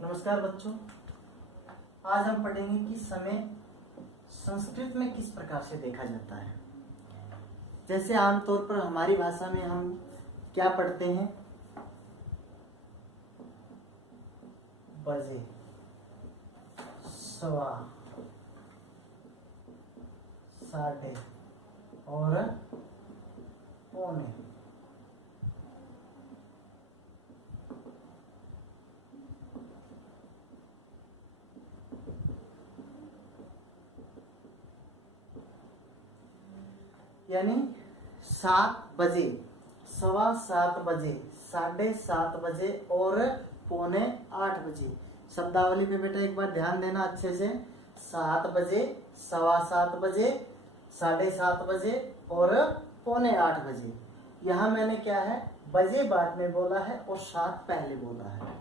नमस्कार बच्चों, आज हम पढ़ेंगे कि समय संस्कृत में किस प्रकार से देखा जाता है। जैसे आमतौर पर हमारी भाषा में हम क्या पढ़ते हैं, बजे, सवा, साढ़े और पौने। यानी 7 बजे, सवा 7 बजे, 7:30 बजे और पौने 8 बजे। शब्दावली पे बेटा एक बार ध्यान देना अच्छे से। 7 बजे, सवा 7 बजे, 7:30 बजे और पौने 8 बजे। यहाँ मैंने क्या है, बजे बाद में बोला है और 7 पहले बोला है।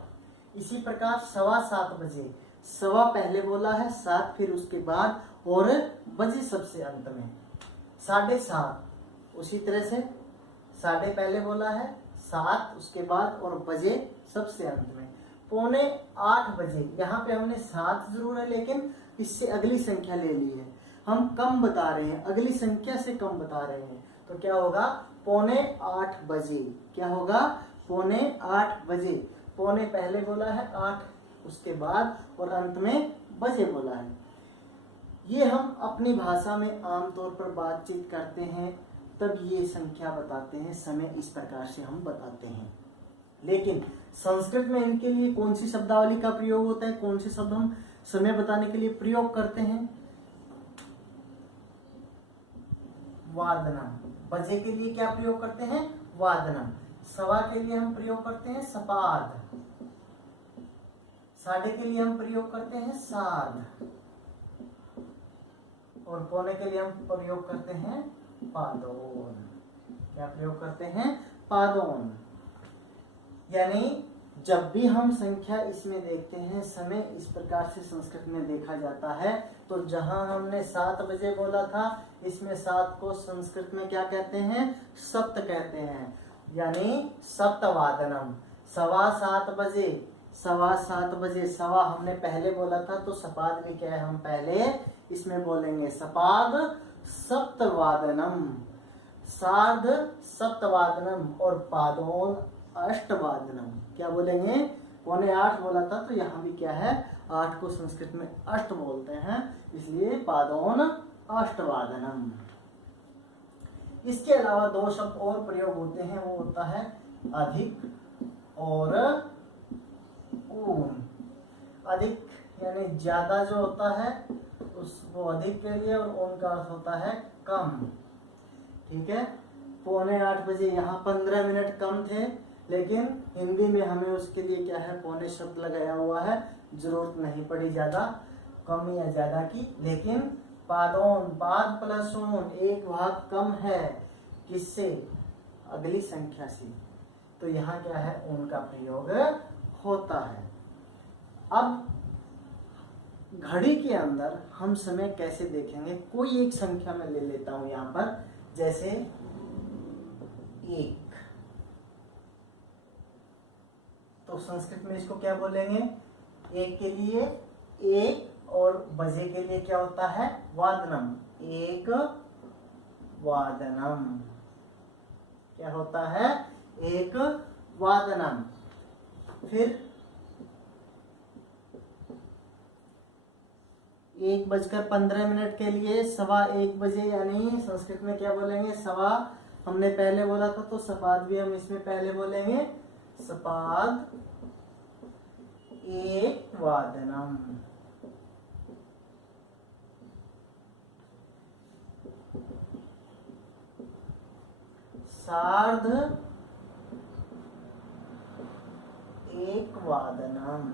इसी प्रकार सवा 7 बजे, सवा पहले बोला है, 7 फिर उसके बाद और बजे सबसे अंत में। 7:30 उसी तरह से, साढ़े पहले बोला है, 7 उसके बाद और बजे सबसे अंत में। पौने 8 बजे, यहाँ पे हमने 7 जरूर है लेकिन इससे अगली संख्या ले ली है, हम कम बता रहे हैं, अगली संख्या से कम बता रहे हैं। तो क्या होगा, पौने 8 बजे। क्या होगा, पौने 8 बजे। पौने पहले बोला है, 8 उसके बाद और अंत में बजे बोला है। ये हम अपनी भाषा में आमतौर पर बातचीत करते हैं तब ये संख्या बताते हैं, समय इस प्रकार से हम बताते हैं। लेकिन संस्कृत में इनके लिए कौन सी शब्दावली का प्रयोग होता है, कौन से शब्द हम समय बताने के लिए प्रयोग करते हैं? वादनम। बजे के लिए क्या प्रयोग करते हैं? वादनम। सवा के लिए हम प्रयोग करते हैं सपाद। साढ़े के लिए हम प्रयोग करते हैं साध और पौने के लिए हम प्रयोग करते हैं पादोन। क्या प्रयोग करते हैं? पादोन। यानी जब भी हम संख्या इसमें देखते हैं, समय इस प्रकार से संस्कृत में देखा जाता है। तो जहां हमने 7 बजे बोला था, इसमें 7 को संस्कृत में क्या कहते हैं? सप्त कहते हैं। यानी सप्तवादनम। सवा 7 बजे, सवा 7 बजे, सवा हमने पहले बोला था तो सपाद भी क्या है, हम पहले इसमें बोलेंगे सपाद सप्तवादनम, सार्ध सप्तवादनम और पादोन अष्टवादनम। क्या बोलेंगे? पौने 8 बोला था तो यहाँ भी क्या है, 8 को संस्कृत में अष्ट बोलते हैं, इसलिए पादोन अष्टवादनम। इसके अलावा 2 शब्द और प्रयोग होते हैं, वो होता है अधिक और ऊन। अधिक यानी ज्यादा जो होता है वो अधिक के लिए, और ऊन का अर्थ होता है कम। ठीक है, पौने 8 बजे, यहाँ 15 मिनट कम थे लेकिन हिंदी में हमें उसके लिए क्या है, पौने शब्द लगाया हुआ है, जरूरत नहीं पड़ी ज्यादा कम या ज्यादा की। लेकिन पादोन, पाद प्लस ऊन, एक भाग कम है, किससे? अगली संख्या से। तो यहाँ क्या है, ऊन का प्रयोग होता है। अब घड़ी के अंदर हम समय कैसे देखेंगे? कोई एक संख्या में ले लेता हूं यहाँ पर, जैसे 1। तो संस्कृत में इसको क्या बोलेंगे? 1 के लिए 1 और बजे के लिए क्या होता है? वादनम। 1 वादनम। क्या होता है? 1 वादनम। फिर 1:15 के लिए सवा 1 बजे, यानी संस्कृत में क्या बोलेंगे? सवा हमने पहले बोला था तो सपाद भी हम इसमें पहले बोलेंगे, सपाद 1 वादनम। सार्ध 1 वादनम।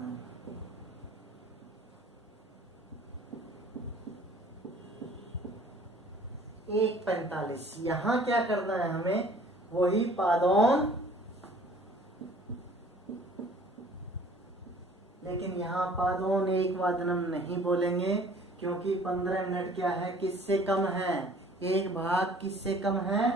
1:45। यहाँ क्या करना है हमें? वही पादोन, लेकिन यहाँ पादोन 1 वादनम नहीं बोलेंगे क्योंकि 15 मिनट क्या है, किससे कम है? एक भाग किससे कम है?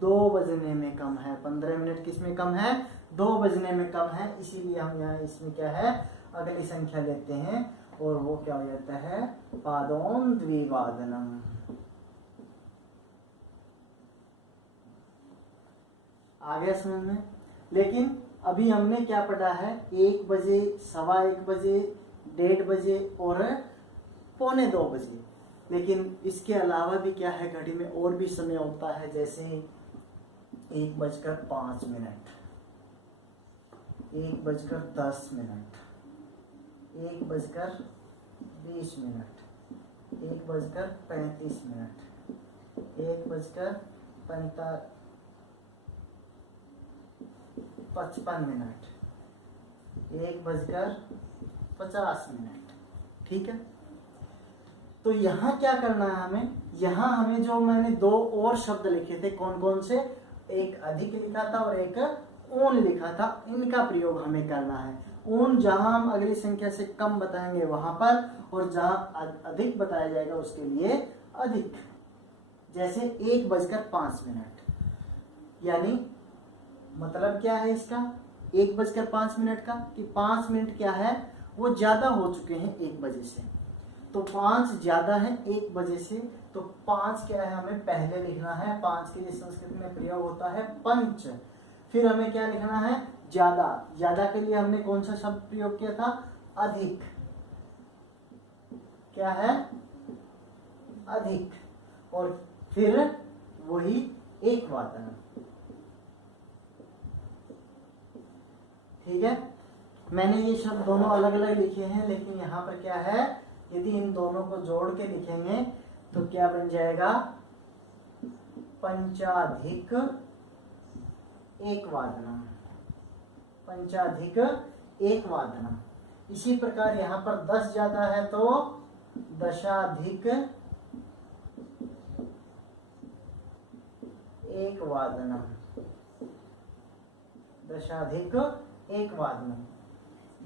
2 बजने में कम है। 15 मिनट किस में कम है? 2 बजने में कम है, इसीलिए हम यहाँ इसमें क्या है अगली संख्या लेते हैं और वो क्या हो जाता है पादोन द्विवादनम। आ गया समझ में। लेकिन अभी हमने क्या पढ़ा है 1 बजे, 1:15 बजे, 1:30 बजे और 1:45 बजे। लेकिन इसके अलावा भी क्या है घड़ी में और भी समय होता है, जैसे 1:05, 1:10, 1:20, 1:35, 1:55, 1:50। ठीक है। तो यहाँ क्या करना है हमें, यहाँ हमें जो मैंने 2 और शब्द लिखे थे, कौन कौन से, एक अधिक लिखा था और एक ऊन लिखा था, इनका प्रयोग हमें करना है। ऊन जहां हम अगली संख्या से कम बताएंगे वहां पर, और जहां अधिक बताया जाएगा उसके लिए अधिक। जैसे 1:05, यानी मतलब क्या है इसका 1:05 का, कि 5 मिनट क्या है वो ज्यादा हो चुके हैं 1 बजे से, तो 5 ज्यादा है 1 बजे से, तो 5 क्या है हमें पहले लिखना है। 5 के लिए संस्कृत में प्रयोग होता है पंच। फिर हमें क्या लिखना है ज्यादा। ज्यादा के लिए हमने कौन सा शब्द प्रयोग किया था, अधिक। क्या है अधिक, और फिर वही 1:15। ठीक है। मैंने ये शब्द दोनों अलग अलग लिखे हैं, लेकिन यहाँ पर क्या है यदि इन दोनों को जोड़ के लिखेंगे तो क्या बन जाएगा पंचाधिक 1:15, पंचाधिक 1:15। इसी प्रकार यहाँ पर 10 ज्यादा है तो दशाधिक 1:15, दशाधिक 1:15।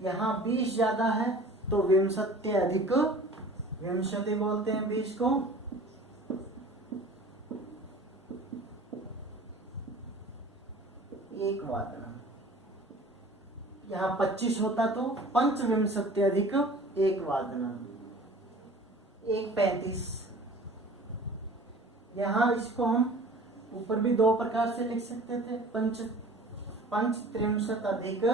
यहाँ 20 ज्यादा है तो विंशत्यधिक, विंशति बोलते हैं 20 को, एक वादना। यहाँ 25 होता तो पंचविंशत्यधिक 1:15, 1:35। यहाँ इसको हम ऊपर भी 2 प्रकार से लिख सकते थे, पंचत्रिंशत्यधिक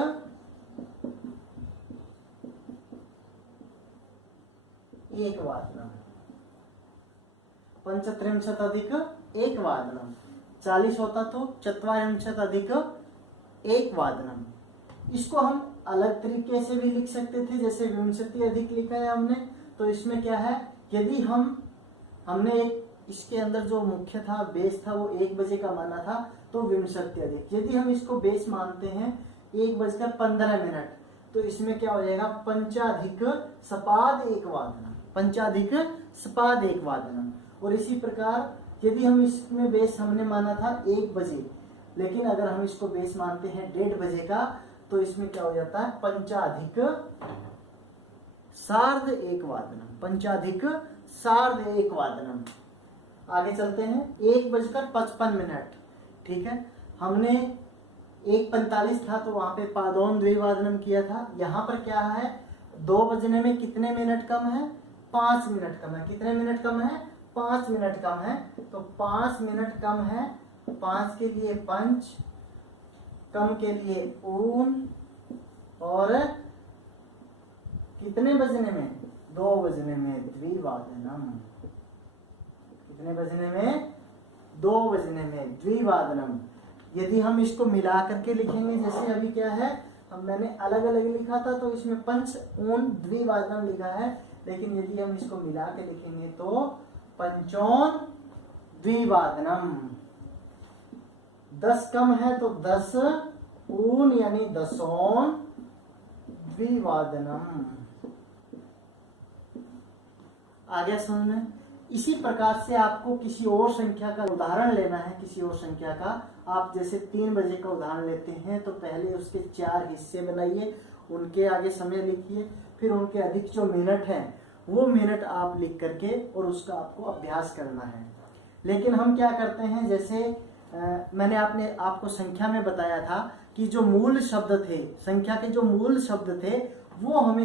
1:15, पंचत्रिंशत्यधिक 1:15। 40 होता तो चत्वारिंशत्यधिक 1:15। इसको हम अलग तरीके से भी लिख सकते थे, जैसे विंशति अधिक लिखा है हमने, तो इसमें क्या है यदि हमने इसके अंदर जो मुख्य था बेस था वो 1 बजे का माना था, तो विंशति अधिक। यदि हम इसको बेस मानते हैं 1:15, तो इसमें क्या हो जाएगा पंचाधिक सपाद 1:15, पंचाधिक सपाद 1:15। और इसी प्रकार यदि हम इसमें बेस हमने माना था 1 बजे, लेकिन अगर हम इसको बेस मानते हैं 1:30 बजे का, तो इसमें क्या हो जाता है पंचाधिक सार्ध 1:15, पंचाधिक सार्ध 1:15। आगे चलते हैं 1:55। ठीक है, हमने 1:45 था तो वहां पे पादोन द्विवादनम किया था। यहाँ पर क्या है 2 बजने में कितने मिनट कम है, 5 मिनट कम है। कितने मिनट कम है, 5 मिनट कम है। तो 5 मिनट कम है, 5 के लिए पंच, कम के लिए ऊन, और कितने बजने में 2 बजने में द्विवादनम। कितने बजने में 2 बजने में द्विवादनम। यदि हम इसको मिला करके लिखेंगे, जैसे अभी क्या है मैंने अलग अलग लिखा था तो इसमें पंच ऊन द्विवादनम लिखा है, लेकिन यदि हम इसको मिला के लिखेंगे तो पंचोन द्विवादनम। 10 कम है तो 10 ऊन यानी दसोन द्विवादनम। आ गया समझ में। इसी प्रकार से आपको किसी और संख्या का उदाहरण लेना है, किसी और संख्या का। आप जैसे 3 बजे का उदाहरण लेते हैं तो पहले उसके 4 हिस्से बनाइए, उनके आगे समय लिखिए, फिर उनके अधिक जो मिनट हैं वो मिनट आप लिख करके और उसका आपको अभ्यास करना है। लेकिन हम क्या करते हैं, जैसे मैंने आपको संख्या में बताया था कि जो मूल शब्द थे, संख्या के जो मूल शब्द थे वो हमें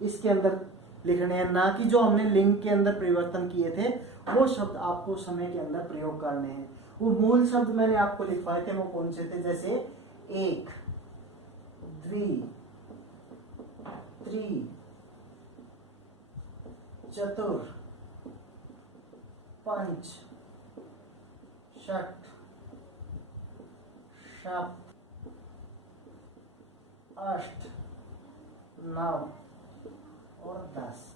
इसके अंदर लिखने हैं, ना कि जो हमने लिंग के अंदर परिवर्तन किए थे वो शब्द आपको समय के अंदर प्रयोग करने हैं। वो मूल शब्द मैंने आपको लिखवाए थे, वो कौन से थे? जैसे एक, द्वि, त्रि, चतुर, पंच, षट, सप्त, अष्ट, नव और 10।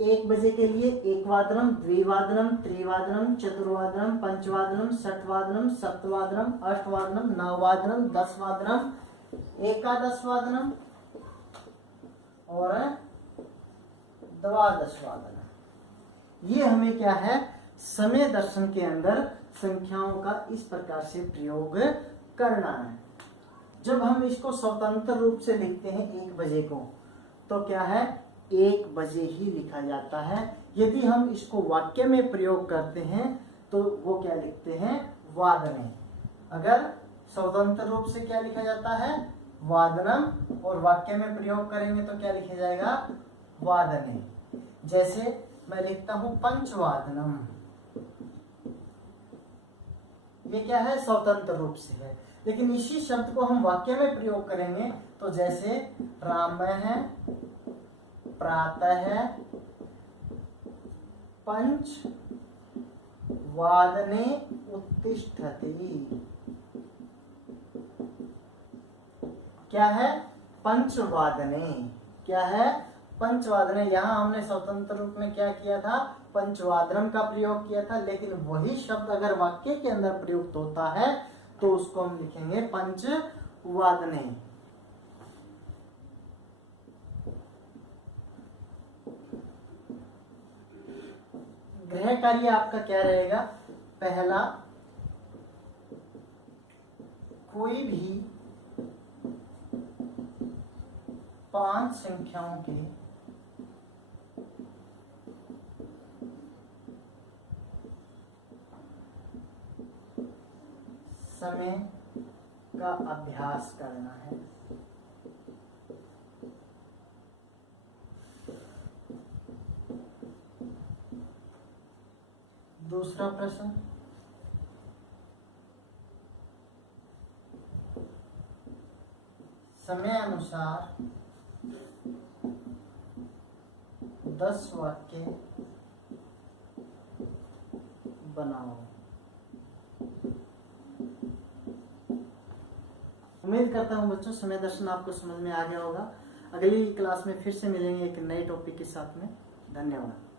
1 बजे के लिए एकवादनम, द्विवादनम, त्रिवादनम, चतुर्वादनम, पंचवादनम, षटवादनम, सप्तवादनम, अष्टवादनम, नववादनम, 10वादनम, एकादशवादनम और 12वादनम। ये हमें क्या है, समय दर्शन के अंदर संख्याओं का इस प्रकार से प्रयोग करना है। जब हम इसको स्वतंत्र रूप से लिखते हैं 1 बजे को, तो क्या है, 1 बजे ही लिखा जाता है। यदि हम इसको वाक्य में प्रयोग करते हैं तो वो क्या लिखते हैं, वादने। अगर स्वतंत्र रूप से क्या लिखा जाता है, वादनम, और वाक्य में प्रयोग करेंगे तो क्या लिखा जाएगा, वादने। जैसे मैं लिखता हूं पंचवादनम, ये क्या है, स्वतंत्र रूप से है। लेकिन इसी शब्द को हम वाक्य में प्रयोग करेंगे तो जैसे राम है, प्रातः है, पंच वादने उत्तिष्ठति। क्या है, पंचवादने। क्या है, पंचवादने। यहाँ हमने स्वतंत्र रूप में क्या किया था, पंचवादनम का प्रयोग किया था, लेकिन वही शब्द अगर वाक्य के अंदर प्रयुक्त होता है तो उसको हम लिखेंगे पंचवादने। गृह कार्य आपका क्या रहेगा, पहला, कोई भी 5 संख्याओं के समय का अभ्यास करना है। दूसरा प्रश्न, समय अनुसार 10 वाक्य बनाओ। उम्मीद करता हूँ बच्चों समय दर्शन आपको समझ में आ गया होगा। अगली क्लास में फिर से मिलेंगे एक नए टॉपिक के साथ में। धन्यवाद।